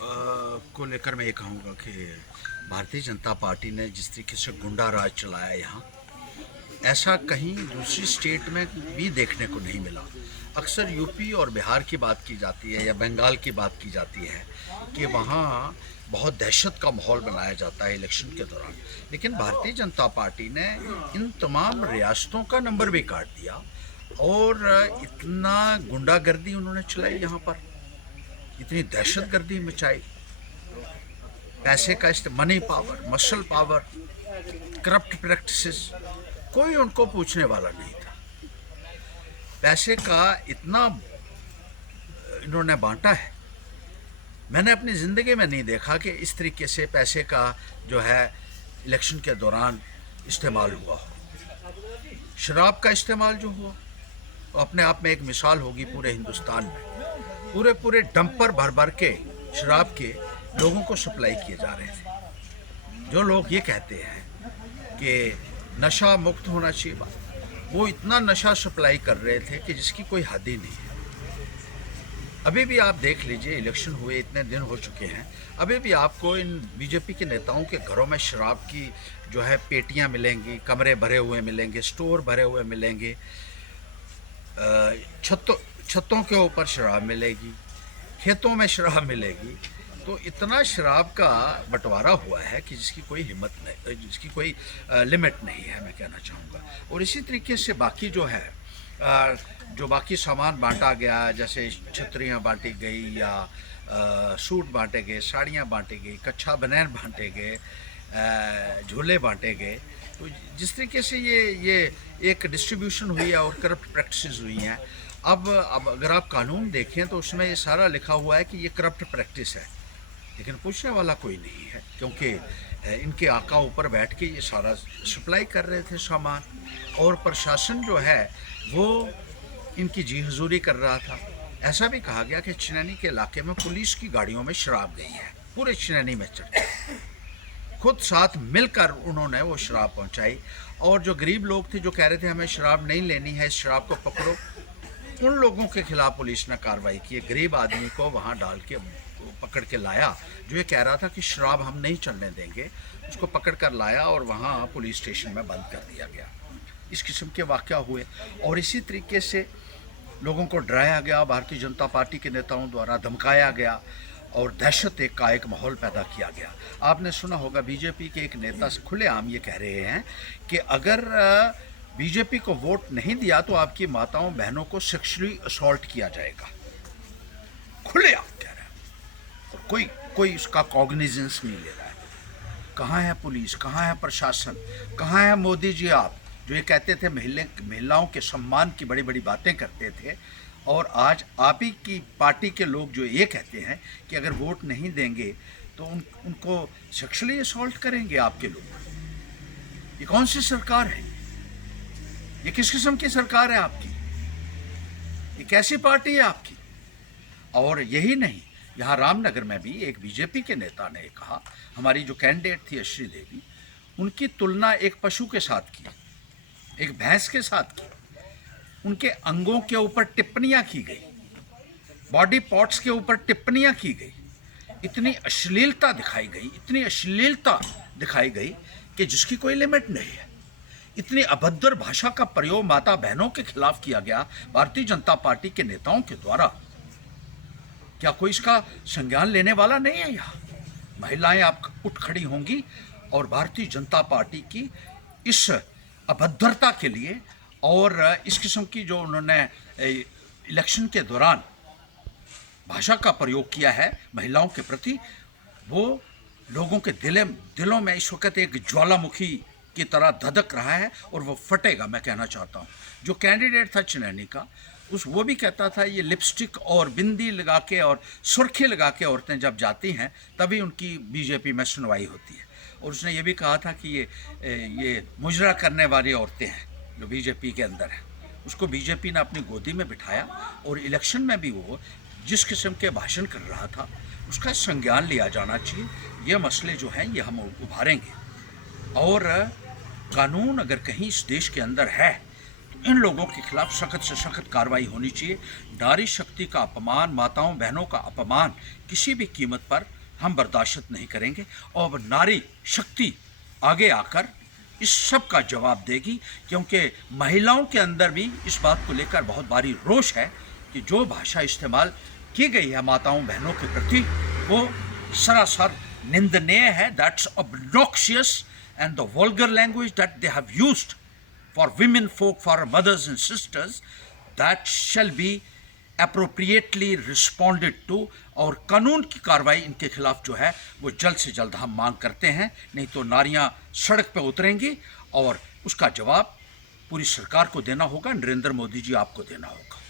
को लेकर मैं ये कहूँगा कि भारतीय जनता पार्टी ने जिस तरीके से गुंडा राज चलाया यहाँ, ऐसा कहीं दूसरी स्टेट में भी देखने को नहीं मिला। अक्सर यूपी और बिहार की बात की जाती है या बंगाल की बात की जाती है कि वहाँ बहुत दहशत का माहौल बनाया जाता है इलेक्शन के दौरान, लेकिन भारतीय जनता पार्टी ने इन तमाम रियासतों का नंबर भी काट दिया और इतना गुंडागर्दी उन्होंने चलाई यहाँ पर, इतनी दहशतगर्दी मचाई, पैसे का money power, muscle power, corrupt practices, कोई उनको पूछने वाला नहीं था। पैसे का इतना इन्होंने बांटा है, मैंने अपनी ज़िंदगी में नहीं देखा कि इस तरीके से पैसे का जो है इलेक्शन के दौरान इस्तेमाल हुआ हो। शराब का इस्तेमाल जो हुआ वो अपने आप में एक मिसाल होगी पूरे हिंदुस्तान में। पूरे पूरे डंपर भर भर के शराब के लोगों को सप्लाई किए जा रहे थे। जो लोग ये कहते हैं कि नशा मुक्त होना चाहिए, वो इतना नशा सप्लाई कर रहे थे कि जिसकी कोई हद ही नहीं है। अभी भी आप देख लीजिए, इलेक्शन हुए इतने दिन हो चुके हैं, अभी भी आपको इन बीजेपी के नेताओं के घरों में शराब की जो है पेटियां मिलेंगी, कमरे भरे हुए मिलेंगे, स्टोर भरे हुए मिलेंगे, छतों के ऊपर शराब मिलेगी, खेतों में शराब मिलेगी। तो इतना शराब का बंटवारा हुआ है कि जिसकी कोई हिम्मत नहीं, जिसकी कोई लिमिट नहीं है, मैं कहना चाहूँगा। और इसी तरीके से बाकी जो है, जो बाकी सामान बांटा गया, जैसे छतरियाँ बांटी गई या सूट बांटे गए, साड़ियाँ बांटी गई, कच्छा बनैन बांटे गए, झोले बांटे गए, तो जिस तरीके से ये एक डिस्ट्रीब्यूशन हुई है और करप्ट प्रैक्टिसेस हुई हैं। अब अगर आप कानून देखें तो उसमें ये सारा लिखा हुआ है कि ये करप्ट प्रैक्टिस है, लेकिन पूछने वाला कोई नहीं है, क्योंकि इनके आका ऊपर बैठ के ये सारा सप्लाई कर रहे थे सामान, और प्रशासन जो है वो इनकी जी हजूरी कर रहा था। ऐसा भी कहा गया कि चिनैनी के इलाके में पुलिस की गाड़ियों में शराब गई है, पूरे चिनैनी में चढ़ खुद साथ मिलकर उन्होंने वो शराब पहुंचाई। और जो गरीब लोग थे जो कह रहे थे हमें शराब नहीं लेनी है, इस शराब को पकड़ो, उन लोगों के खिलाफ पुलिस ने कार्रवाई की। गरीब आदमी को वहाँ डाल के पकड़ के लाया, जो ये कह रहा था कि शराब हम नहीं चलने देंगे, उसको पकड़ कर लाया और वहाँ पुलिस स्टेशन में बंद कर दिया गया। इस किस्म के वाक़या हुए और इसी तरीके से लोगों को डराया गया, भारतीय जनता पार्टी के नेताओं द्वारा धमकाया गया और दहशत का एक माहौल पैदा किया गया। आपने सुना होगा बीजेपी के एक नेता खुलेआम ये कह रहे हैं कि अगर बीजेपी को वोट नहीं दिया तो आपकी माताओं बहनों को सेक्सुअली असॉल्ट किया जाएगा। खुलेआम कह रहा है और कोई उसका कॉग्निजेंस नहीं ले रहा है। कहाँ है पुलिस, कहाँ है प्रशासन, कहाँ है मोदी जी आप, जो ये कहते थे महिलाओं के सम्मान की बड़ी बड़ी बातें करते थे, और आज आप ही की पार्टी के लोग जो ये कहते हैं कि अगर वोट नहीं देंगे तो उनको सेक्सुअली असॉल्ट करेंगे आपके लोग। ये कौन सी सरकार है? ये किस किस्म की सरकार है आपकी? ये कैसी पार्टी है आपकी? और यही नहीं, यहाँ रामनगर में भी एक बीजेपी के नेता ने कहा, हमारी जो कैंडिडेट थी अश्री देवी, उनकी तुलना एक पशु के साथ की, एक भैंस के साथ की। उनके अंगों के ऊपर टिप्पणियां की गई, बॉडी पार्ट्स के ऊपर टिप्पणियां की गई, इतनी अश्लीलता दिखाई गई, इतनी अश्लीलता दिखाई गई कि जिसकी कोई लिमिट नहीं है। इतनी अभद्र भाषा का प्रयोग माता बहनों के खिलाफ किया गया भारतीय जनता पार्टी के नेताओं के द्वारा। क्या कोई इसका संज्ञान लेने वाला नहीं है? यहाँ महिलाएं आप उठ खड़ी होंगी और भारतीय जनता पार्टी की इस अभद्रता के लिए और इस किस्म की जो उन्होंने इलेक्शन के दौरान भाषा का प्रयोग किया है महिलाओं के प्रति, वो लोगों के दिलों में इस वक्त एक ज्वालामुखी की तरह धधक रहा है और वो फटेगा। मैं कहना चाहता हूँ, जो कैंडिडेट था चिनैनी का, वो भी कहता था ये लिपस्टिक और बिंदी लगा के और सुर्खी लगा के औरतें जब जाती हैं तभी उनकी बीजेपी में सुनवाई होती है। और उसने ये भी कहा था कि ये मुजरा करने वाली औरतें हैं जो बीजेपी के अंदर है। उसको बीजेपी ने अपनी गोदी में बिठाया और इलेक्शन में भी वो जिस किस्म के भाषण कर रहा था उसका संज्ञान लिया जाना चाहिए। ये मसले जो हैं ये हम उभारेंगे, और कानून अगर कहीं इस देश के अंदर है तो इन लोगों के खिलाफ सख्त से सख्त कार्रवाई होनी चाहिए। नारी शक्ति का अपमान, माताओं बहनों का अपमान किसी भी कीमत पर हम बर्दाश्त नहीं करेंगे और नारी शक्ति आगे आकर इस सब का जवाब देगी, क्योंकि महिलाओं के अंदर भी इस बात को लेकर बहुत भारी रोष है कि जो भाषा इस्तेमाल की गई है माताओं बहनों के प्रति वो सरासर निंदनीय है। That's obnoxious and the vulgar language that they have used for women folk, for mothers and sisters, that shall be appropriately responded to। और कानून की कार्रवाई इनके खिलाफ जो है वो जल्द से जल्द हम मांग करते हैं, नहीं तो नारियां सड़क पर उतरेंगी और उसका जवाब पूरी सरकार को देना होगा, नरेंद्र मोदी जी आपको देना होगा।